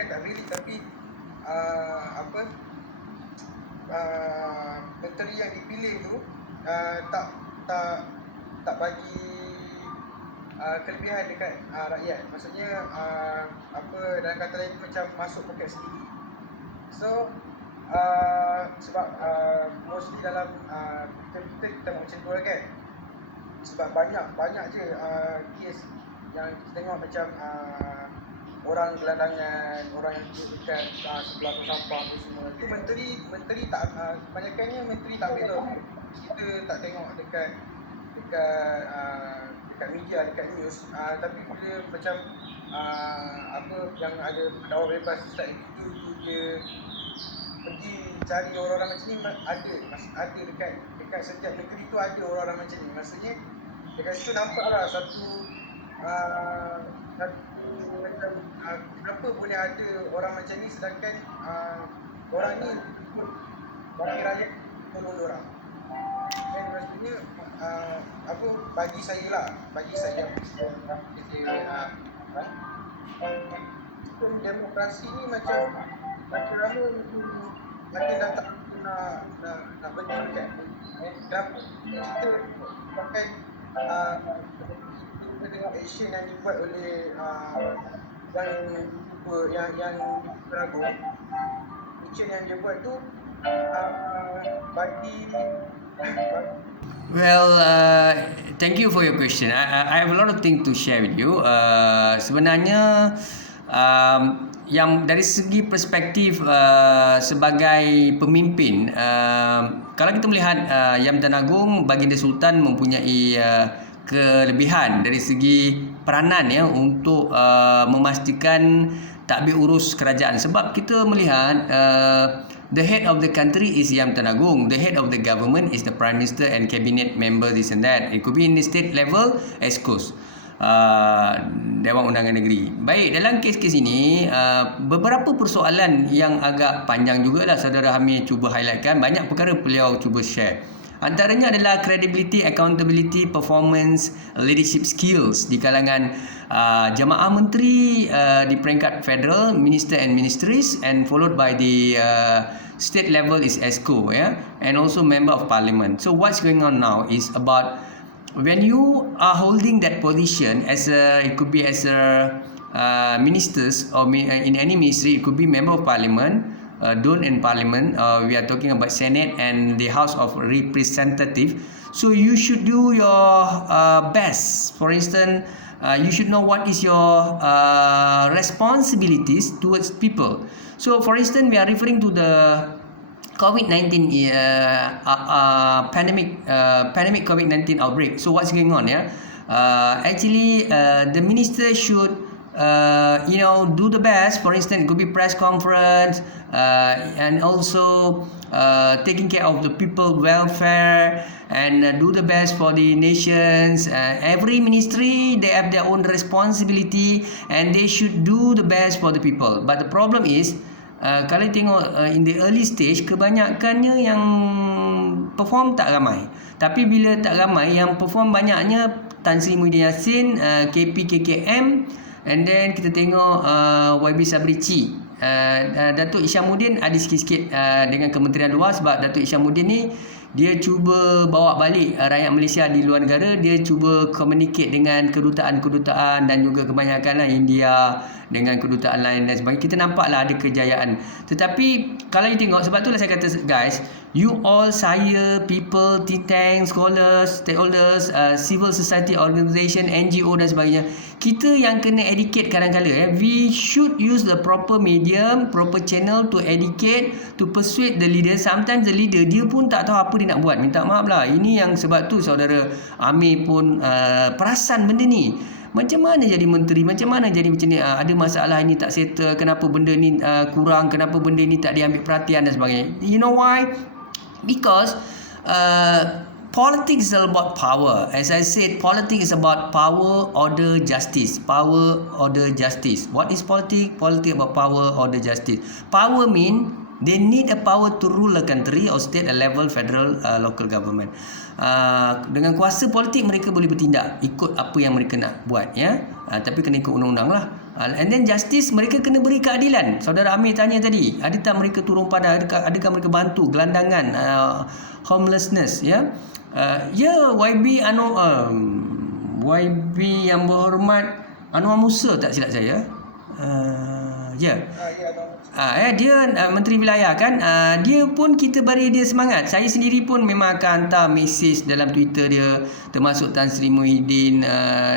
bukan tak valid, tapi menteri yang dipilih tu tak bagi kelebihan dekat rakyat. Maksudnya dalam kata lain macam masuk poket sendiri. So sebab mostly dalam kita macam tu lah kan. Sebab banyak je kes yang kita tengok macam orang gelandangan, orang yang duduk dekat sebelah tu sampah tu semua. Itu menteri tak, kebanyakannya menteri tak belok. Kita tak tengok dekat media, dekat news. Tapi bila macam yang ada dakwah bebas start itu dia pergi cari orang-orang macam ni, masih ada dekat setiap negeri tu ada orang-orang macam ni. Maksudnya dekat situ nampaklah satu macam kenapa boleh ada orang macam ni sedangkan orang ni orang rakyat tolong orang. Dan maksudnya bagi saya sistem demokrasi ni macam lama makin dah tak nak betul kan. Kenapa kita pakai kita tengok action yang dibuat oleh yang Ragu, action yang dia buat tu bagi Well, thank you for your question. I have a lot of things to share with you. Sebenarnya yang dari segi perspektif sebagai pemimpin, kalau kita melihat Yang Tan Agong Baginda Sultan mempunyai kelebihan dari segi peranan ya untuk memastikan tadbir urus kerajaan. Sebab kita melihat the head of the country is Yang Tan Agong, the head of the government is the Prime Minister and cabinet member, this and that. It could be in the state level, ESCOS, Dewan Undangan Negeri. Baik, dalam kes-kes ini beberapa persoalan yang agak panjang jugalah saudara Hamid cuba highlightkan. Banyak perkara beliau cuba share. Antaranya adalah credibility, accountability, performance, leadership skills di kalangan jamaah menteri di peringkat federal, minister and ministries, and followed by the state level is ESCO, and also member of parliament. So what's going on now is about when you are holding that position as it could be as a ministers or in any ministry, it could be member of parliament, Dun in parliament, we are talking about Senate and the House of Representative. So you should do your best. For instance, you should know what is your responsibilities towards people. So for instance, we are referring to the COVID-19 pandemic COVID-19 outbreak. So what's going on? Actually, the minister should do the best. For instance, it could be press conference, and also taking care of the people welfare, and do the best for the nations. Every ministry, they have their own responsibility and they should do the best for the people. But the problem is, kalau tengok in the early stage, kebanyakannya yang perform tak ramai. Tapi bila tak ramai, yang perform banyaknya Tan Sri Muhyiddin Yassin, KP KKM, and then kita tengok YB Sabrici. Datuk Isyamuddin ada sikit-sikit dengan Kementerian Luar, sebab Datuk Isyamuddin ni dia cuba bawa balik rakyat Malaysia di luar negara. Dia cuba communicate dengan kedutaan-kedutaan dan juga kebanyakanlah India dengan kedutaan lain dan sebagainya. Kita nampaklah ada kejayaan. Tetapi kalau you tengok, sebab itulah saya kata guys, you all, saya, people, think tank, scholars, stakeholders, civil society organisation, NGO dan sebagainya, kita yang kena educate kadang-kadang. We should use the proper medium, proper channel to educate, to persuade the leader. Sometimes the leader dia pun tak tahu apa dia nak buat. Minta maaf lah. Ini yang sebab tu saudara Amir pun perasan benda ni. Macam mana jadi menteri, macam mana jadi macam ni, ada masalah ini tak settle, kenapa benda ni kurang, kenapa benda ni tak diambil perhatian dan sebagainya. You know why? Because politics is all about power. As I said, politics is about power, order, justice. Power, order, justice. What is politics? Politics about power, order, justice. Power mean they need a power to rule a country or state, a level, federal, local government. Dengan kuasa politik mereka boleh bertindak ikut apa yang mereka nak buat, tapi kena ikut undang-undang lah. And then justice, mereka kena beri keadilan. Saudara Amir tanya tadi, adakah mereka turun padang, adakah mereka bantu gelandangan, homelessness, ya. YB YB yang berhormat Anwar Musa, tak silap saya. Ya. Dia menteri wilayah kan, dia pun kita beri dia semangat. Saya sendiri pun memang akan hantar mesej dalam Twitter dia, termasuk Tan Sri Muhyiddin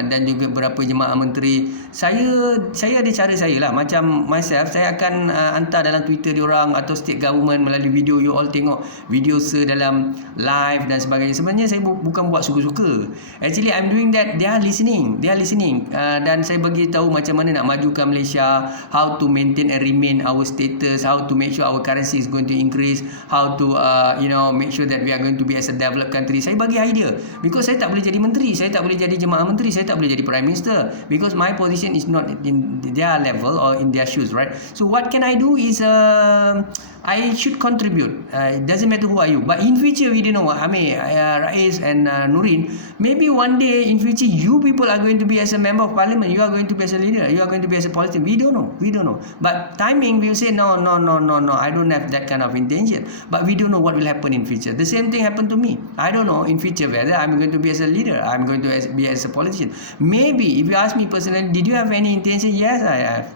dan juga beberapa jemaah menteri. Saya ada cara saya lah, macam myself, saya akan hantar dalam Twitter dia orang atau state government melalui video. You all tengok video dalam live dan sebagainya. Sebenarnya saya bukan buat suka-suka. Actually I'm doing that, they are listening. Dan saya bagi tahu macam mana nak majukan Malaysia, how to maintain and remain our status, how to make sure our currency is going to increase, how to make sure that we are going to be as a developed country. Saya bagi idea, because saya tak boleh jadi menteri, saya tak boleh jadi jemaah menteri, saya tak boleh jadi prime minister, because my position is not in their level or in their shoes, right? So what can I do is I should contribute. It doesn't matter who are you, but in future we don't know. Rais and Nurin, maybe one day in future you people are going to be as a member of parliament, you are going to be as a leader, you are going to be as a politician. We don't know. But timing, we will say no, I don't have that kind of intention. But we don't know what will happen in future. The same thing happened to me. I don't know in future whether I'm going to be as a leader, I'm going to be as a politician. Maybe if you ask me personally, did you have any intention? Yes, I have.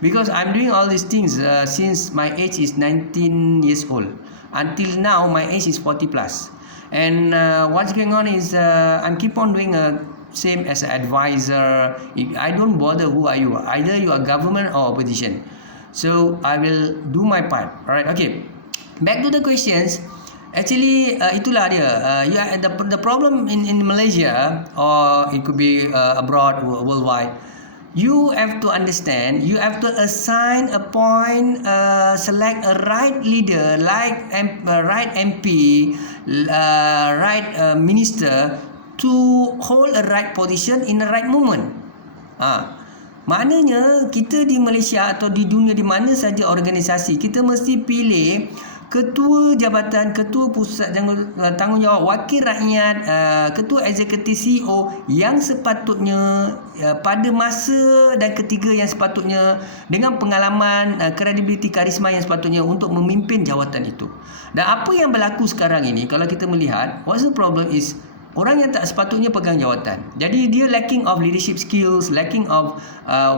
Because I'm doing all these things since my age is 19 years old. Until now, my age is 40 plus. And what's going on is I'm keep on doing same as an advisor. I don't bother who are you. Either you are government or opposition. So I will do my part. Alright, okay. Back to the questions. Actually, itulah dia. The problem in Malaysia, or it could be abroad, worldwide. You have to understand, you have to assign, appoint, select a right leader, like right MP, right minister to hold a right position in the right moment. Maknanya kita di Malaysia atau di dunia di mana saja organisasi, kita mesti pilih ketua jabatan, ketua pusat tanggungjawab, wakil rakyat, ketua eksekutif CEO yang sepatutnya pada masa dan ketiga yang sepatutnya, dengan pengalaman, kredibiliti, karisma yang sepatutnya untuk memimpin jawatan itu. Dan apa yang berlaku sekarang ini, kalau kita melihat, what's the problem is orang yang tak sepatutnya pegang jawatan. Jadi dia lacking of leadership skills, lacking of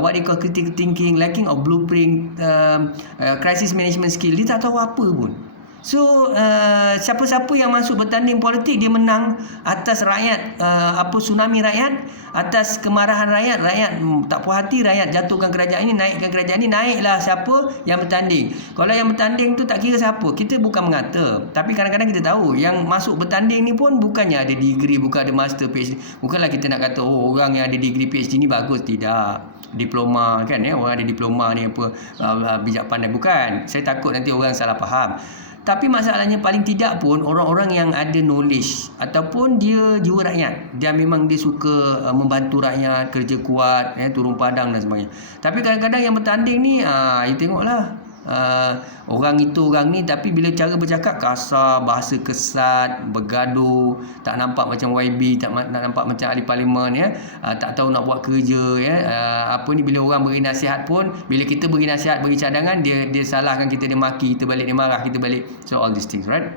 what they call critical thinking, lacking of blueprint, crisis management skill. Dia tak tahu apa pun. So siapa-siapa yang masuk bertanding politik, dia menang atas rakyat, tsunami rakyat, atas kemarahan rakyat. Rakyat tak puas hati, rakyat jatuhkan kerajaan ini, naikkan kerajaan ini, naiklah siapa yang bertanding. Kalau yang bertanding tu tak kira siapa, kita bukan mengata, tapi kadang-kadang kita tahu yang masuk bertanding ni pun bukannya ada degree, bukan ada master, PhD. Bukanlah kita nak kata orang yang ada degree PhD ni bagus, tidak. Diploma kan, orang ada diploma ni apa bijak pandai, bukan. Saya takut nanti orang salah faham. Tapi masalahnya paling tidak pun orang-orang yang ada knowledge ataupun dia jiwa rakyat, dia memang dia suka membantu rakyat, kerja kuat, turun padang dan sebagainya. Tapi kadang-kadang yang bertanding ni, you tengoklah, orang itu orang ni, tapi bila cara bercakap kasar, bahasa kesat, bergaduh, tak nampak macam YB, tak nampak macam ahli parlimen, tak tahu nak buat kerja, bila orang beri nasihat pun, bila kita beri nasihat, beri cadangan, dia salahkan kita, dia maki kita balik, dia marah kita balik. So all these things, right?